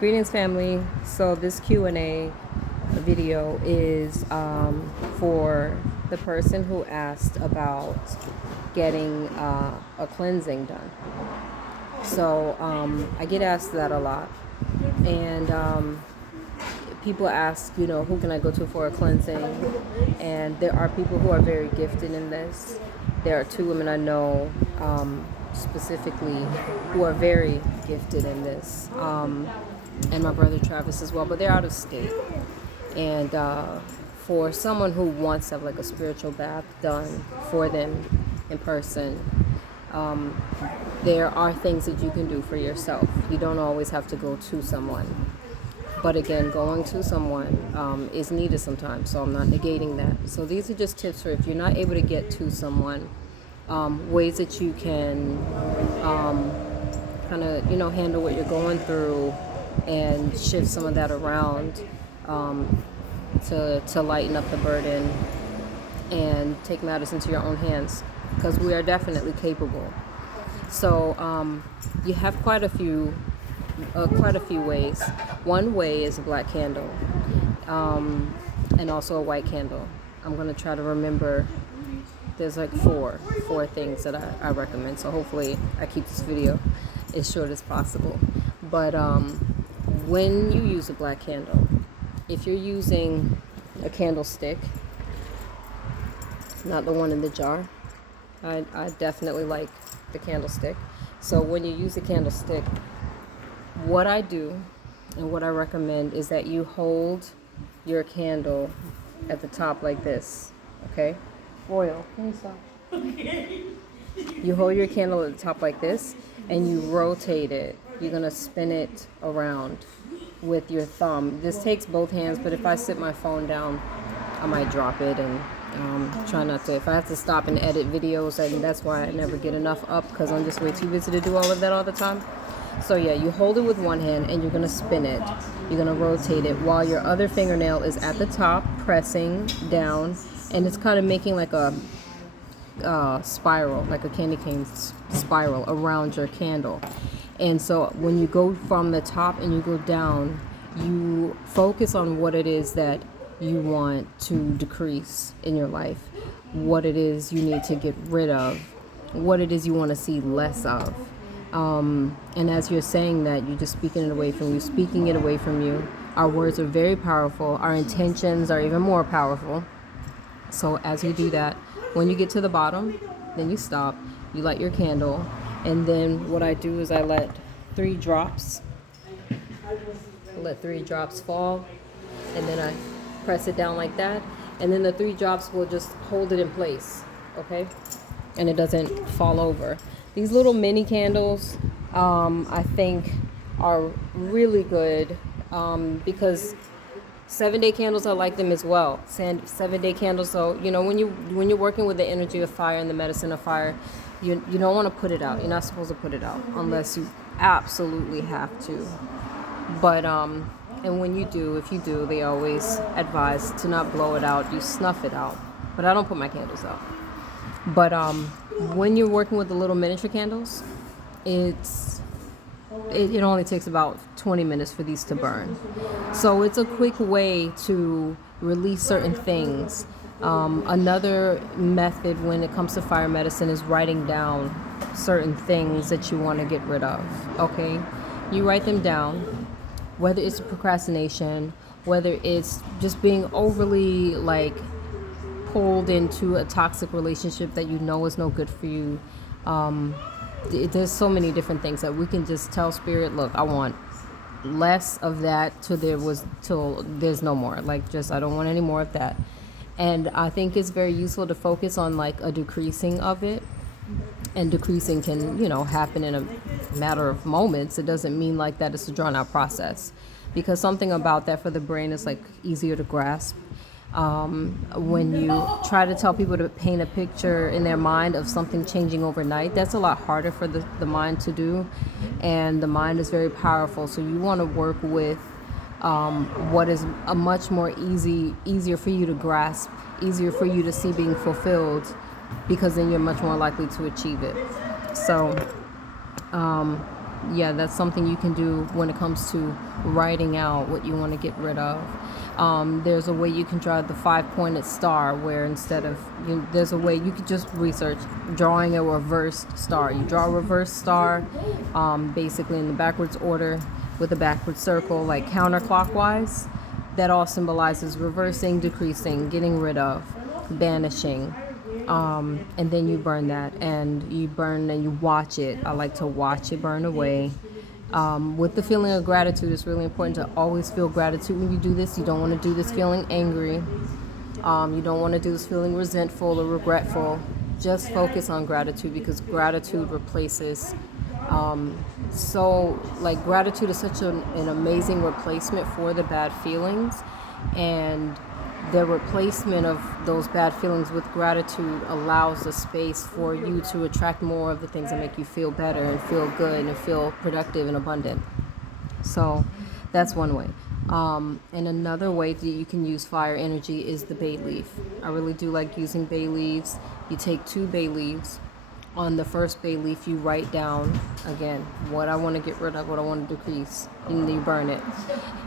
Greetings, family. So this Q&A video is for the person who asked about getting a cleansing done. So I get asked that a lot, and people ask, who can I go to for a cleansing? And there are people who are very gifted in this. There are two women I know specifically who are very gifted in this, and my brother Travis as well, but they're out of state. And for someone who wants to have like a spiritual bath done for them in person, there are things that you can do for yourself. You don't always have to go to someone. But again, going to someone is needed sometimes, so I'm not negating that. So these are just tips for if you're not able to get to someone, ways that you can kind of, handle what you're going through and shift some of that around to lighten up the burden and take matters into your own hands, because we are definitely capable. So you have quite a few ways. One way is a black candle, and also a white candle. I'm going to try to remember. There's like four things that I recommend. So hopefully I keep this video as short as possible. But when you use a black candle, if you're using a candlestick, not the one in the jar, I definitely like the candlestick. So when you use a candlestick, what I do and what I recommend is that you hold your candle at the top like this, okay? Royal, can you stop? You hold your candle at the top like this, and you rotate it. You're gonna spin it around with your thumb. This takes both hands, but if I sit my phone down, I might drop it, and try not to. If I have to stop and edit videos, and that's why I never get enough up, because I'm just way too busy to do all of that all the time. So yeah, you hold it with one hand and you're gonna spin it. You're gonna rotate it while your other fingernail is at the top, pressing down, and it's kind of making like a spiral, like a candy cane spiral around your candle. And so when you go from the top and you go down, you focus on what it is that you want to decrease in your life, what it is you need to get rid of, what it is you want to see less of. And as you're saying that, you're just speaking it away from you. Our words are very powerful. Our intentions are even more powerful. So as you do that, when you get to the bottom, then you stop, you light your candle, and then what I do is I let 3 drops fall, and then I press it down like that, and then the 3 drops will just hold it in place, okay? And it doesn't fall over. These little mini candles, I think, are really good because 7-day candles, I like them as well. 7-day candles, so when you're working with the energy of fire and the medicine of fire, you don't want to put it out. You're not supposed to put it out unless you absolutely have to. But and when you do, if you do, they always advise to not blow it out. You snuff it out. But I don't put my candles out. But when you're working with the little miniature candles, it only takes about 20 minutes for these to burn. So it's a quick way to release certain things. Another method when it comes to fire medicine is writing down certain things that you want to get rid of, okay? You write them down, whether it's procrastination, whether it's just being overly pulled into a toxic relationship that you know is no good for you. There's so many different things that we can just tell spirit, look, I want less of that till there's no more. I don't want any more of that. And I think it's very useful to focus on a decreasing of it. And decreasing can, happen in a matter of moments. It doesn't mean that it's a drawn out process, because something about that for the brain is easier to grasp. When you try to tell people to paint a picture in their mind of something changing overnight, that's a lot harder for the mind to do, and the mind is very powerful. So you want to work with what is a much more easier for you to grasp, easier for you to see being fulfilled, because then you're much more likely to achieve it. So yeah, that's something you can do when it comes to writing out what you want to get rid of. There's a way you can draw the 5-pointed star, where instead of, there's a way you could just research drawing a reversed star. You draw a reversed star, basically in the backwards order with a backward circle, like counterclockwise. That all symbolizes reversing, decreasing, getting rid of, banishing. And then you burn that, and you burn and you watch it. I like to watch it burn away. With the feeling of gratitude, it's really important to always feel gratitude when you do this. You don't want to do this feeling angry. You don't want to do this feeling resentful or regretful. Just focus on gratitude, because gratitude replaces. Gratitude is such an amazing replacement for the bad feelings, and the replacement of those bad feelings with gratitude allows a space for you to attract more of the things that make you feel better and feel good and feel productive and abundant. So that's one way. And another way that you can use fire energy is the bay leaf. I really do like using bay leaves. You take 2 bay leaves. On the first bay leaf, you write down, again, what I want to get rid of, what I want to decrease, and then you burn it.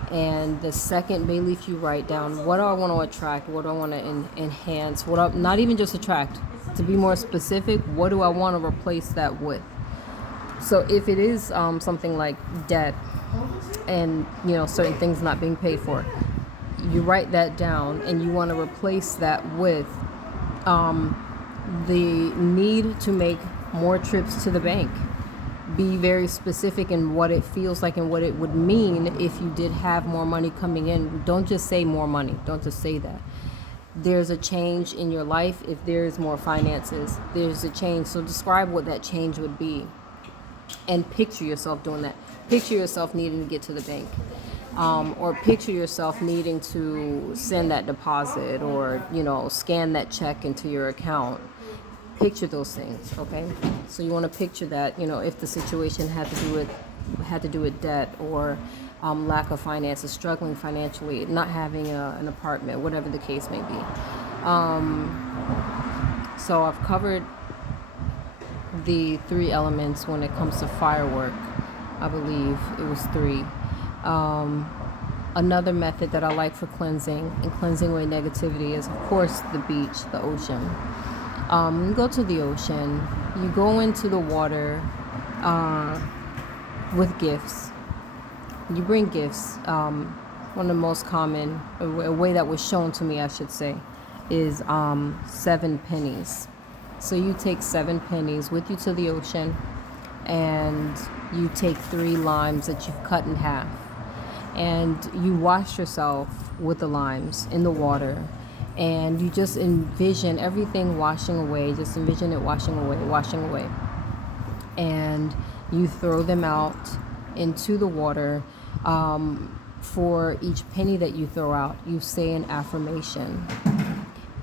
And the second bay leaf, you write down, what do I want to attract, what do I want to enhance, not even just attract, to be more specific, what do I want to replace that with? So if it is something like debt and, certain things not being paid for, you write that down, and you want to replace that with the need to make more trips to the bank. Be very specific in what it feels like and what it would mean if you did have more money coming in. Don't just say more money. Don't just say that. There's a change in your life if there's more finances. There's a change. So describe what that change would be, and picture yourself doing that. Picture yourself needing to get to the bank. Or picture yourself needing to send that deposit, or scan that check into your account. Picture those things, okay? So you want to picture that, if the situation had to do with debt, or lack of finances, struggling financially, not having an apartment, whatever the case may be. So I've covered the 3 elements when it comes to firework. I believe it was 3. Another method that I like for cleansing and cleansing away negativity is, of course, the beach, the ocean. You go to the ocean, you go into the water with gifts. You bring gifts. One of the most common, a way that was shown to me, I should say, is 7 pennies. So you take 7 pennies with you to the ocean, and you take 3 limes that you've cut in half, and you wash yourself with the limes in the water, and you just envision everything washing away. Just envision it washing away, and you throw them out into the water. For each penny that you throw out, you say an affirmation,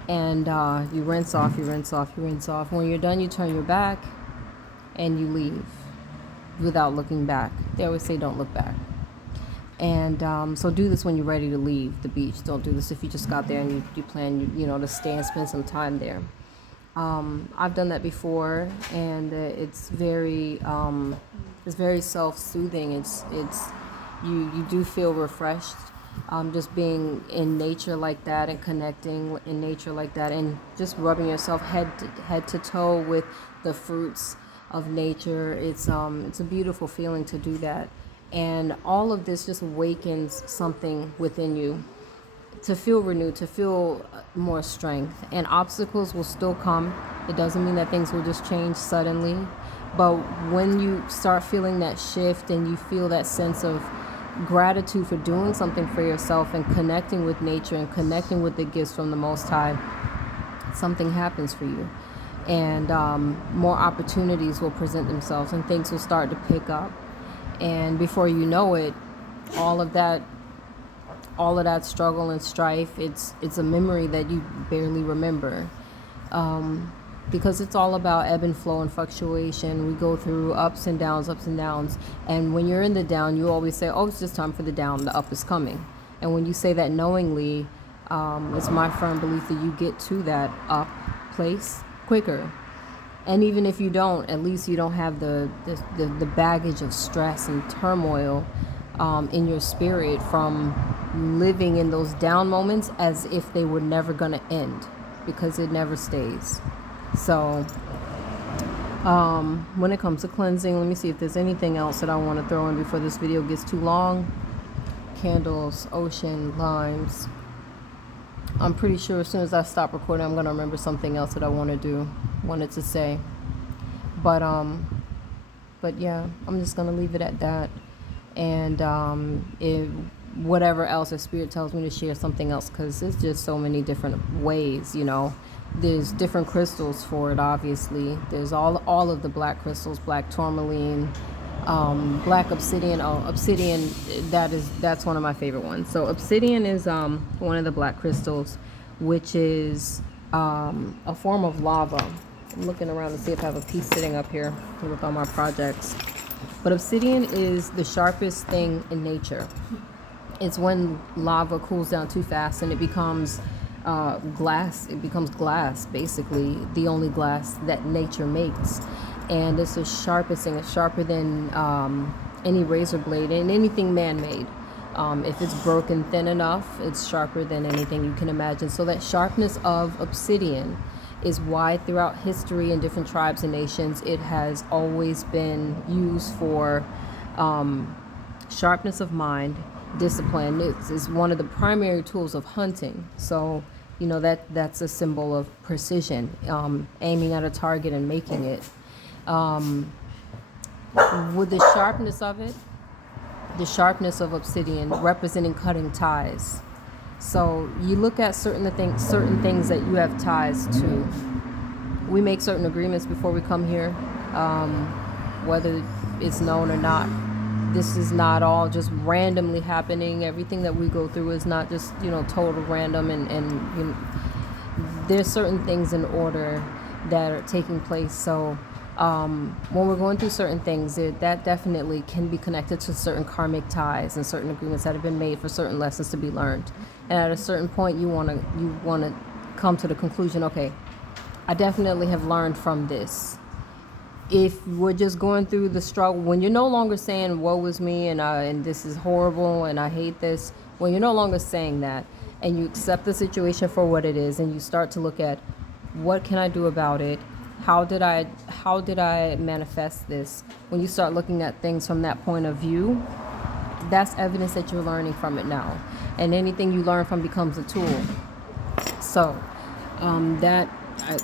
and you rinse off. When you're done, you turn your back and you leave without looking back. They always say don't look back. And so do this when you're ready to leave the beach. Don't do this if you just got there and you plan, to stay and spend some time there. I've done that before, and it's very self-soothing. It's you do feel refreshed, just being in nature like that, and connecting in nature like that, and just rubbing yourself head to toe with the fruits of nature. It's a beautiful feeling to do that. And all of this just awakens something within you to feel renewed, to feel more strength. And obstacles will still come. It doesn't mean that things will just change suddenly. But when you start feeling that shift, and you feel that sense of gratitude for doing something for yourself, and connecting with nature, and connecting with the gifts from the Most High, something happens for you. And more opportunities will present themselves, and things will start to pick up. And before you know it, all of that struggle and strife, it's a memory that you barely remember, because it's all about ebb and flow and fluctuation. We go through ups and downs, and when you're in the down, you always say, oh, it's just time for the down, the up is coming. And when you say that knowingly, it's my firm belief that you get to that up place quicker. And even if you don't, at least you don't have the baggage of stress and turmoil in your spirit from living in those down moments as if they were never going to end, because it never stays. So when it comes to cleansing, let me see if there's anything else that I want to throw in before this video gets too long. Candles, ocean, limes. I'm pretty sure as soon as I stop recording, I'm going to remember something else that I wanted to say. But yeah, I'm just going to leave it at that. And if whatever else the spirit tells me to share something else, because there's just so many different ways, you know. There's different crystals for it, obviously. There's all of the black crystals, black tourmaline, black obsidian. Oh, obsidian, that's one of my favorite ones. So obsidian is one of the black crystals, which is a form of lava. I'm looking around to see if I have a piece sitting up here with all my projects. But obsidian is the sharpest thing in nature. It's when lava cools down too fast and it becomes glass. It becomes glass, basically, the only glass that nature makes. And it's the sharpest thing. It's sharper than any razor blade and anything man-made. If it's broken thin enough, it's sharper than anything you can imagine. So that sharpness of obsidian is why throughout history in different tribes and nations, it has always been used for sharpness of mind, discipline. It's one of the primary tools of hunting. So, you know, that's a symbol of precision, aiming at a target and making it. With the sharpness of it, the sharpness of obsidian representing cutting ties. So you look at certain things that you have ties to. We make certain agreements before we come here, whether it's known or not. This is not all just randomly happening. Everything that we go through is not just, you know, total random, and you know, there's certain things in order that are taking place. So when we're going through certain things, that definitely can be connected to certain karmic ties and certain agreements that have been made for certain lessons to be learned. And at a certain point, you want to come to the conclusion, okay, I definitely have learned from this. If we're just going through the struggle, when you're no longer saying woe is me and this is horrible and I hate this, when you're no longer saying that and you accept the situation for what it is and you start to look at what can I do about it, how did I manifest this, when you start looking at things from that point of view, that's evidence that you're learning from it now, and anything you learn from becomes a tool. So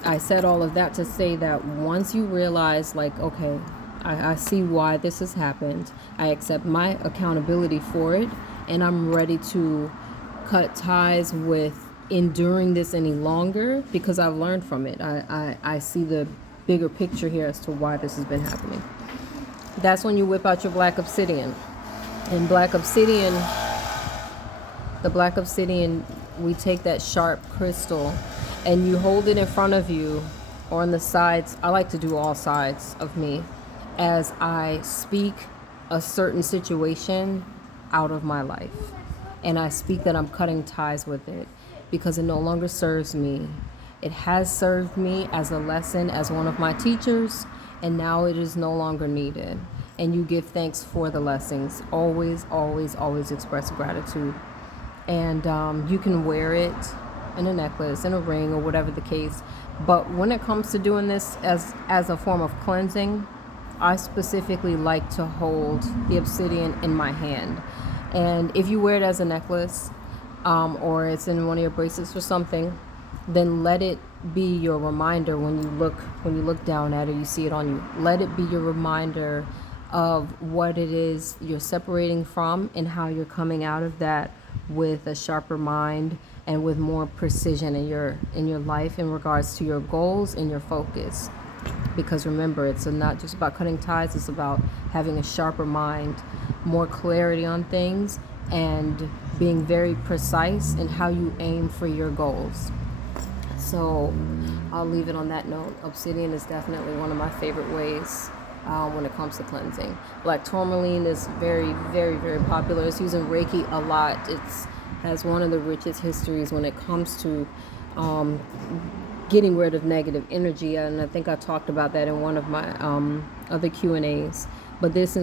I said all of that to say that once you realize, like, okay, I see why this has happened, I accept my accountability for it, and I'm ready to cut ties with enduring this any longer because I've learned from it. I see the bigger picture here as to why this has been happening. That's when you whip out your black obsidian. And the black obsidian, we take that sharp crystal and you hold it in front of you or on the sides. I like to do all sides of me as I speak a certain situation out of my life. And I speak that I'm cutting ties with it because it no longer serves me. It has served me as a lesson, as one of my teachers, and now it is no longer needed. And you give thanks for the lessons. Always, always, always express gratitude. And you can wear it in a necklace, in a ring, or whatever the case. But when it comes to doing this as a form of cleansing, I specifically like to hold the obsidian in my hand. And if you wear it as a necklace, or it's in one of your bracelets or something, then let it be your reminder when you look down at it, you see it on you. Let it be your reminder of what it is you're separating from and how you're coming out of that with a sharper mind and with more precision in your life in regards to your goals and your focus. Because remember, it's not just about cutting ties, it's about having a sharper mind, more clarity on things, and being very precise in how you aim for your goals. So I'll leave it on that note. Obsidian is definitely one of my favorite ways when it comes to cleansing. Black tourmaline is very, very, very popular. It's used in Reiki a lot. It has one of the richest histories when it comes to getting rid of negative energy, and I think I talked about that in one of my other Q&As. But this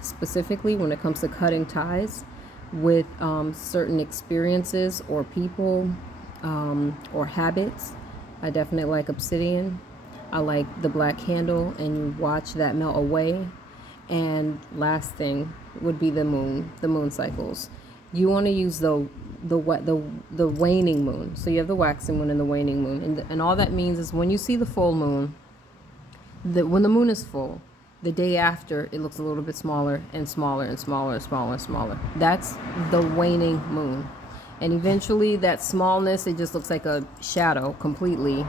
specifically, when it comes to cutting ties with certain experiences or people or habits, I definitely like obsidian. I like the black candle, and you watch that melt away. And last thing would be the moon cycles. You want to use the waning moon. So you have the waxing moon and the waning moon, and all that means is when you see the full moon, when the moon is full, the day after it looks a little bit smaller and smaller and smaller and smaller and smaller. That's the waning moon, and eventually that smallness, it just looks like a shadow completely.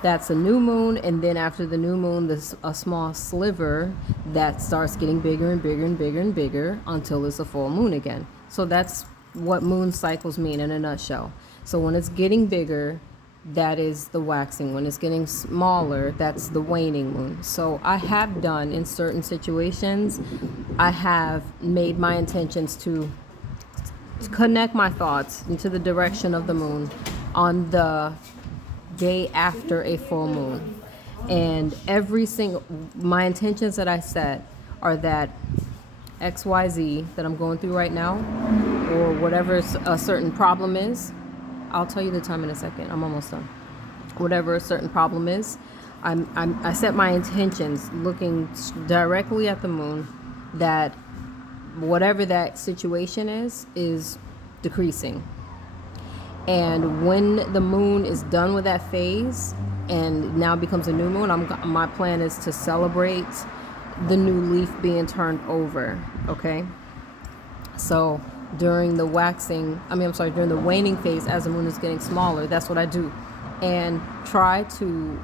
That's a new moon, and then after the new moon, there's a small sliver that starts getting bigger and bigger and bigger and bigger until it's a full moon again. So that's what moon cycles mean in a nutshell. So when it's getting bigger, that is the waxing. When it's getting smaller, that's the waning moon. So I have done, in certain situations, I have made my intentions to connect my thoughts into the direction of the moon on the day after a full moon. And my intentions that I set are that XYZ that I'm going through right now, or whatever a certain problem is, I'll tell you the time in a second. I'm almost done. Whatever a certain problem is, I set my intentions looking directly at the moon, that whatever that situation is decreasing. And when the moon is done with that phase and now becomes a new moon, my plan is to celebrate the new leaf being turned over. Okay, so during the during the waning phase, as the moon is getting smaller, that's what I do, and try to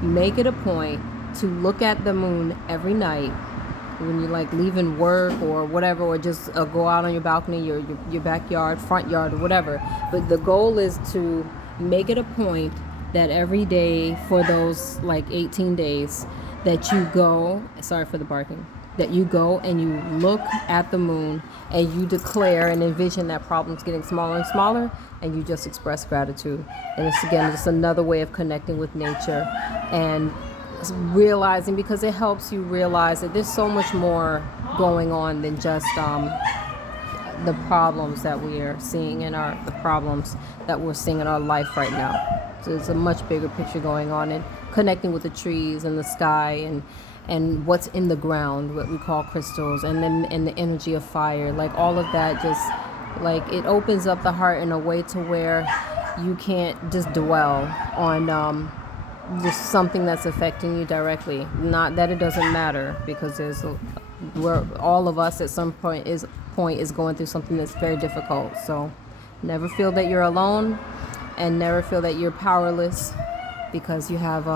make it a point to look at the moon every night when you're like leaving work or whatever, or just go out on your balcony, your backyard, front yard, or whatever. But the goal is to make it a point that every day for those like 18 days that you go, sorry for the barking, that you go and you look at the moon and you declare and envision that problem's getting smaller and smaller, and you just express gratitude. And it's, again, just another way of connecting with nature and realizing, because it helps you realize that there's so much more going on than just the problems that we are seeing in the problems that we're seeing in our life right now. So there's a much bigger picture going on, and connecting with the trees and the sky and what's in the ground, what we call crystals, and the energy of fire. Like all of that, just like it opens up the heart in a way to where you can't just dwell on just something that's affecting you directly. Not that it doesn't matter, because we're all of us at some point is going through something that's very difficult. So never feel that you're alone, and never feel that you're powerless, because you have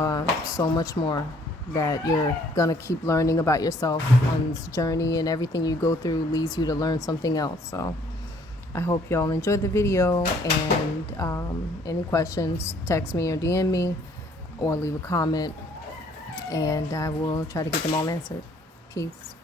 so much more that you're gonna keep learning about yourself on this journey, and everything you go through leads you to learn something else. So I hope y'all enjoyed the video, and any questions, text me or DM me or leave a comment, and I will try to get them all answered. Peace.